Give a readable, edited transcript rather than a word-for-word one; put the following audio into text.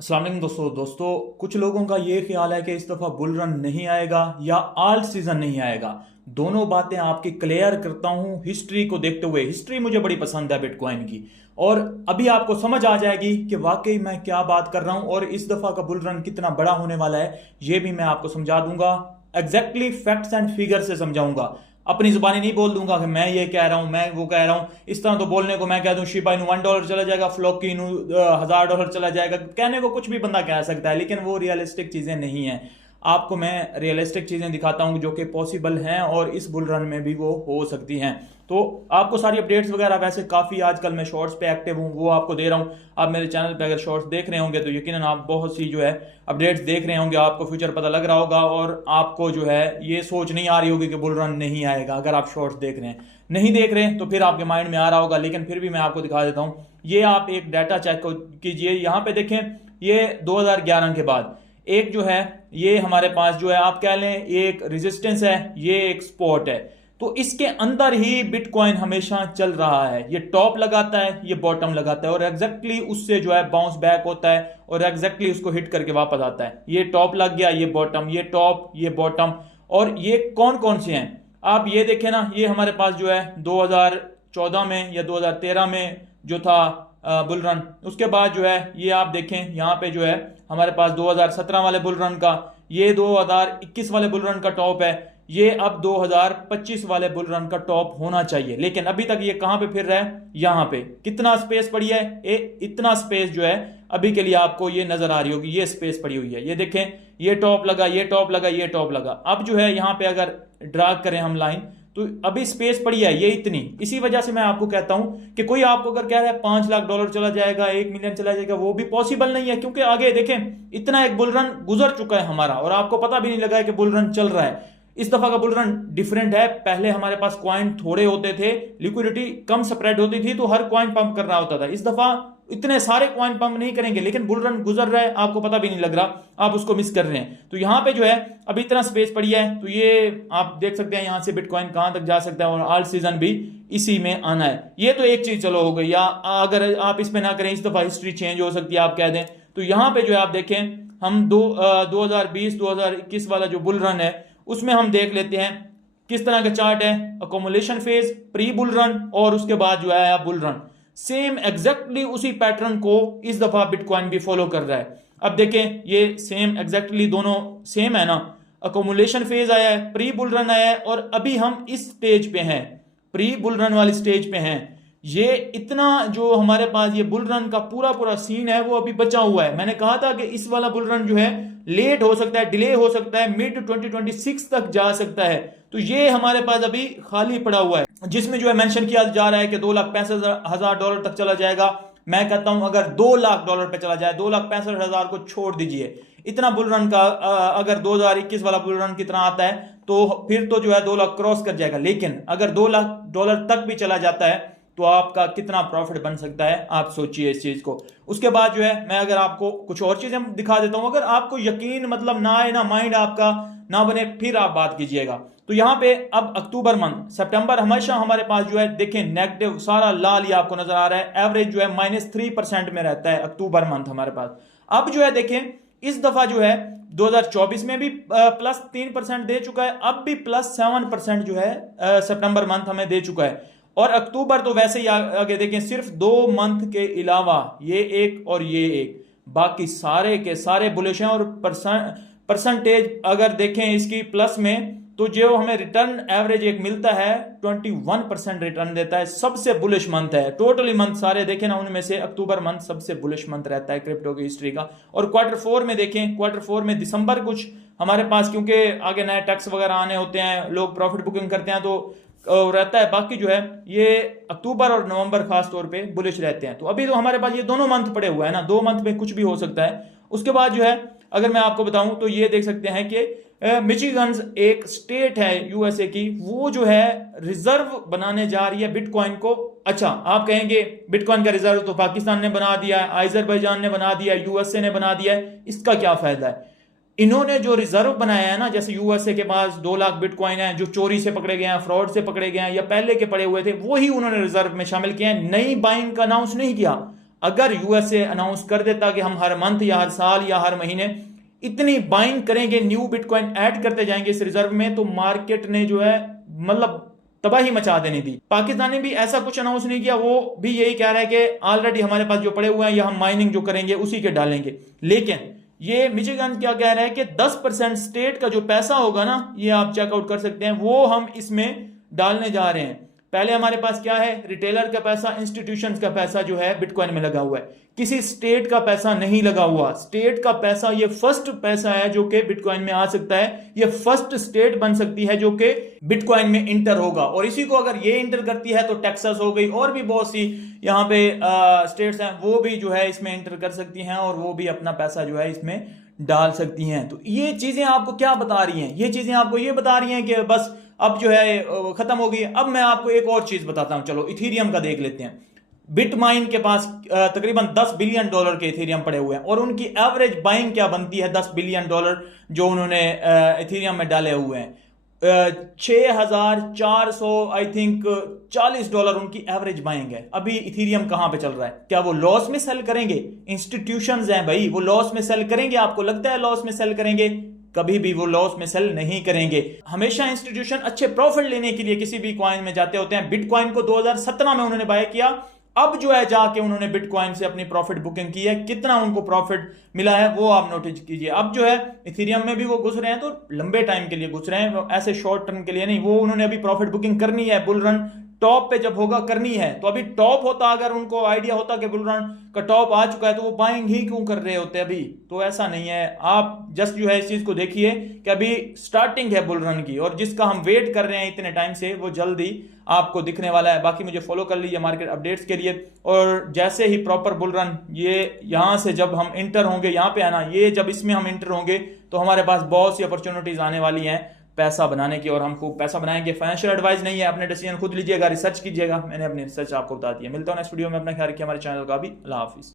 अस्सलाम वालेकुम दोस्तों कुछ लोगों का ये ख्याल है कि इस दफ़ा बुल रन नहीं आएगा या आल्ट सीजन नहीं आएगा। दोनों बातें आपकी क्लियर करता हूँ हिस्ट्री को देखते हुए। हिस्ट्री मुझे बड़ी पसंद है बिटकॉइन की, और अभी आपको समझ आ जाएगी कि वाकई मैं क्या बात कर रहा हूँ और इस दफ़ा का बुल रन कितना बड़ा होने वाला है। ये भी मैं आपको समझा दूंगा, एग्जैक्टली फैक्ट्स एंड फिगर से समझाऊंगा। अपनी जुबानी नहीं बोल दूंगा कि मैं ये कह रहा हूं, मैं वो कह रहा हूं। इस तरह तो बोलने को मैं कह दूं शिबा इनू $1 चला जाएगा, फ्लोकी इनू $1000 चला जाएगा, कहने को कुछ भी बंदा कह सकता है, लेकिन वो रियलिस्टिक चीजें नहीं है। आपको मैं रियलिस्टिक चीजें दिखाता हूं जो कि पॉसिबल हैं और इस बुल रन में भी वो हो सकती हैं। तो आपको सारी अपडेट्स वगैरह, वैसे काफ़ी आजकल मैं शॉर्ट्स पे एक्टिव हूँ, वो आपको दे रहा हूँ। आप मेरे चैनल पे अगर शॉर्ट्स देख रहे होंगे तो यकीनन आप बहुत सी जो है अपडेट्स देख रहे होंगे, आपको फ्यूचर पता लग रहा होगा और आपको जो है ये सोच नहीं आ रही होगी कि बुल रन नहीं आएगा। अगर आप शॉर्ट्स देख रहे हैं, नहीं देख रहे हैं तो फिर आपके माइंड में आ रहा होगा, लेकिन फिर भी मैं आपको दिखा देता हूँ। ये आप एक डाटा चेक कीजिए, यहाँ पे देखें, ये 2011 के बाद एक जो है ये हमारे पास जो है आप कह लें एक रेजिस्टेंस है, ये एक सपोर्ट है। तो इसके अंदर ही बिटकॉइन हमेशा चल रहा है। ये टॉप लगाता है, ये बॉटम लगाता है और एग्जैक्टली उससे जो है बाउंस बैक होता है और एग्जैक्टली उसको हिट करके वापस आता है। ये टॉप लग गया, ये बॉटम, ये टॉप, ये बॉटम। और ये कौन कौन से हैं आप ये देखें ना, ये हमारे पास जो है 2014 में या 2013 में जो था बुल रन। उसके बाद जो है ये आप देखें यहाँ पे जो है हमारे पास 2017 वाले बुल रन का, ये 2021 वाले बुल रन का टॉप है, ये अब 2025 वाले बुल रन का टॉप होना चाहिए। लेकिन अभी तक ये कहां पे फिर रहा है, यहां पे। कितना स्पेस पड़ी है, इतना स्पेस जो है अभी के लिए आपको ये नजर आ रही होगी, ये स्पेस पड़ी हुई है। ये देखें, ये टॉप लगा, ये टॉप लगा, ये टॉप लगा। अब जो है यहां पे अगर ड्रैग करें हम लाइन, तो अभी स्पेस पड़ी है ये इतनी। इसी वजह से मैं आपको कहता हूं कि कोई आपको अगर कह रहा है $5 लाख चला जाएगा, 1 मिलियन चला जाएगा, वो भी पॉसिबल नहीं है, क्योंकि आगे देखें इतना एक बुल रन गुजर चुका है हमारा और आपको पता भी नहीं लगा है कि बुल रन चल रहा है। इस दफा का बुल रन डिफरेंट है। पहले हमारे पास कॉइन थोड़े होते थे, लिक्विडिटी कम स्प्रेड होती थी, तो हर कॉइन पंप कर रहा होता था। इस दफा इतने सारे कॉइन पंप नहीं करेंगे, लेकिन बुल रन गुजर रहा है, आपको पता भी नहीं लग रहा, आप उसको मिस कर रहे हैं। तो यहां पे जो है अभी इतना स्पेस पड़ी है, तो ये आप देख सकते हैं यहां से बिटकॉइन कहां तक जा सकता है और आल्ट सीजन भी इसी में आना है। ये तो एक चीज चलो हो गई, या अगर आप इस पे ना करें, इस दफा हिस्ट्री चेंज हो सकती है आप कह दें। तो यहां पे जो है आप देखें, हम 2020-2021 वाला जो बुल रन है उसमें हम देख लेते हैं किस तरह का चार्ट है। Accumulation phase, pre bull run और उसके बाद जो है बुल रन। सेम एग्जैक्टली उसी पैटर्न को इस दफा बिटकॉइन भी फॉलो कर रहा है। अब देखें, ये सेम एग्जैक्टली दोनों सेम है ना। अकोमुलेशन फेज आया है, प्री बुल रन आया है और अभी हम इस स्टेज पे हैं, प्री बुल रन वाली स्टेज पे हैं। ये इतना जो हमारे पास ये बुल रन का पूरा पूरा सीन है वो अभी बचा हुआ है। मैंने कहा था कि इस वाला बुल रन जो है लेट हो सकता है, डिले हो सकता है, मिड 2026 तक जा सकता है। तो ये हमारे पास अभी खाली पड़ा हुआ है, जिसमें जो है मेंशन किया जा रहा है कि $2,65,000 तक चला जाएगा। मैं कहता हूं अगर $2 लाख पे चला जाए, 2,65,000 को छोड़ दीजिए, इतना बुल रन का अगर 2021 वाला बुल रन कितना आता है तो फिर तो जो है 2 लाख क्रॉस कर जाएगा। लेकिन अगर $2 लाख तक भी चला जाता है तो आपका कितना प्रॉफिट बन सकता है, आप सोचिए इस चीज को। उसके बाद जो है मैं अगर आपको कुछ और चीजें दिखा देता हूं, अगर आपको यकीन मतलब ना आए ना, माइंड आपका ना बने, फिर आप बात कीजिएगा। तो यहां पे अब अक्टूबर मंथ, सितंबर हमेशा हमारे पास जो है देखें नेगेटिव सारा लाल ही आपको नजर आ रहा है। एवरेज जो है -3% में रहता है अक्टूबर मंथ हमारे पास। अब जो है देखें इस दफा जो है 2024 में भी +3% दे चुका है, अब भी +7% जो है सितंबर मंथ हमें दे चुका है। और अक्टूबर तो वैसे ही आगे देखें, सिर्फ 2 मंथ के अलावा ये एक और ये एक, बाकी सारे के सारे बुलिश हैं। और परसेंटेज अगर देखें इसकी प्लस में, तो जो हमें रिटर्न एवरेज एक मिलता है 21% रिटर्न देता है। सबसे बुलिश मंथ है टोटली मंथ सारे देखें ना, उनमें से अक्टूबर मंथ सबसे बुलिश मंथ रहता है क्रिप्टो की हिस्ट्री का। और Q4 में देखें, Q4 में दिसंबर कुछ हमारे पास, क्योंकि आगे नए टैक्स वगैरह आने होते हैं, लोग प्रॉफिट बुकिंग करते हैं, तो रहता है। बाकी जो है ये अक्टूबर और नवंबर खास तौर पे बुलिश रहते हैं। तो अभी तो हमारे पास ये दोनों मंथ पड़े हुए हैं ना, 2 मंथ में कुछ भी हो सकता है। उसके बाद जो है अगर मैं आपको बताऊं तो ये देख सकते हैं कि मिचिगन एक स्टेट है यूएसए की, वो जो है रिजर्व बनाने जा रही है बिटकॉइन को। अच्छा, आप कहेंगे बिटकॉइन का रिजर्व तो पाकिस्तान ने बना दिया है, अजरबैजान ने बना दिया है, यूएसए ने बना दिया है, इसका क्या फायदा है? इन्होंने जो रिजर्व बनाया है ना, जैसे यूएसए के पास 2 लाख बिटकॉइन है जो चोरी से पकड़े गए हैं, फ्रॉड से पकड़े गए हैं या पहले के पड़े हुए थे, वही उन्होंने रिजर्व में शामिल किए हैं। नई बाइंग का अनाउंस नहीं किया, अगर यूएसए अनाउंस कर देता कि हम हर मंथ या हर साल या हर महीने इतनी बाइंग करेंगे, न्यू बिटकॉइन ऐड करते जाएंगे इस रिजर्व में, तो मार्केट ने जो है मतलब तबाही मचा देनी थी। पाकिस्तान ने भी ऐसा कुछ अनाउंस नहीं किया, वो भी यही कह रहा है कि ऑलरेडी हमारे पास जो पड़े हुए हैं या हम माइनिंग जो करेंगे उसी के डालेंगे। लेकिन ये मिशिगन क्या कह रहा है कि 10% स्टेट का जो पैसा होगा ना, ये आप चेकआउट कर सकते हैं, वो हम इसमें डालने जा रहे हैं। पहले हमारे पास क्या है, रिटेलर का पैसा, इंस्टीट्यूशंस का पैसा जो है बिटकॉइन में लगा हुआ है, किसी स्टेट का पैसा नहीं लगा हुआ। स्टेट का पैसा ये फर्स्ट पैसा है जो कि बिटकॉइन में आ सकता है, ये फर्स्ट स्टेट बन सकती है जो कि बिटकॉइन में इंटर होगा। और इसी को अगर ये इंटर करती है तो टेक्सास हो गई और भी बहुत सी यहाँ पे स्टेट्स हैं, वो भी जो है इसमें इंटर कर सकती हैं और वो भी अपना पैसा जो है इसमें डाल सकती हैं। तो ये चीजें आपको क्या बता रही हैं, ये चीजें आपको ये बता रही हैं कि बस अब जो है खत्म हो गई। अब मैं आपको एक और चीज बताता हूं, चलो इथीरियम का देख लेते हैं। बिटमाइन के पास तकरीबन $10 बिलियन के इथीरियम पड़े हुए हैं और उनकी एवरेज बाइंग क्या बनती है $10 बिलियन जो उन्होंने इथीरियम में डाले हुए हैं। 6,400 आई थिंक $40 उनकी एवरेज बाइंग है। अभी इथीरियम कहां पे चल रहा है? क्या वो लॉस में सेल करेंगे? इंस्टीट्यूशंस हैं भाई, वो लॉस में सेल करेंगे? आपको लगता है लॉस में सेल करेंगे? कभी भी वो लॉस में सेल नहीं करेंगे। हमेशा इंस्टीट्यूशन अच्छे प्रॉफिट लेने के लिए किसी भी कॉइन में जाते होते हैं। बिटकॉइन को 2017 में उन्होंने बाय किया, अब जो है जाके उन्होंने बिटकॉइन से अपनी प्रॉफिट बुकिंग की है। कितना उनको प्रॉफिट मिला है वो आप नोटिस कीजिए। अब जो है इथीरियम में भी वो घुस रहे हैं तो लंबे टाइम के लिए घुस रहे हैं, ऐसे शॉर्ट टर्म के लिए नहीं। वो उन्होंने अभी प्रॉफिट बुकिंग करनी है, बुल रन टॉप पे जब होगा करनी है। तो अभी टॉप होता, अगर उनको आइडिया होता कि बुल रन का टॉप आ चुका है तो वो बाइंग ही क्यों कर रहे होते अभी? तो ऐसा नहीं है। आप जस्ट जो है इस चीज को देखिए कि अभी स्टार्टिंग है बुल रन की और जिसका हम वेट कर रहे हैं इतने टाइम से वो जल्दी आपको दिखने वाला है। बाकी मुझे फॉलो कर लीजिए मार्केट अपडेट्स के लिए। और जैसे ही प्रॉपर बुल रन ये यहां से जब हम इंटर होंगे, यहाँ पे आना, ये जब इसमें हम इंटर होंगे तो हमारे पास बहुत सी अपॉर्चुनिटीज आने वाली हैं पैसा बनाने की और हम खूब पैसा बनाएंगे। फाइनेंशियल एडवाइस नहीं है, अपने डिसीजन खुद लीजिएगा, रिसर्च कीजिएगा। मैंने अपनी रिसर्च आपको बता दी है। मिलता हूं नेक्स्ट वीडियो में, अपना ख्याल रखिए, हमारे चैनल का भी। अल्लाह हाफिज।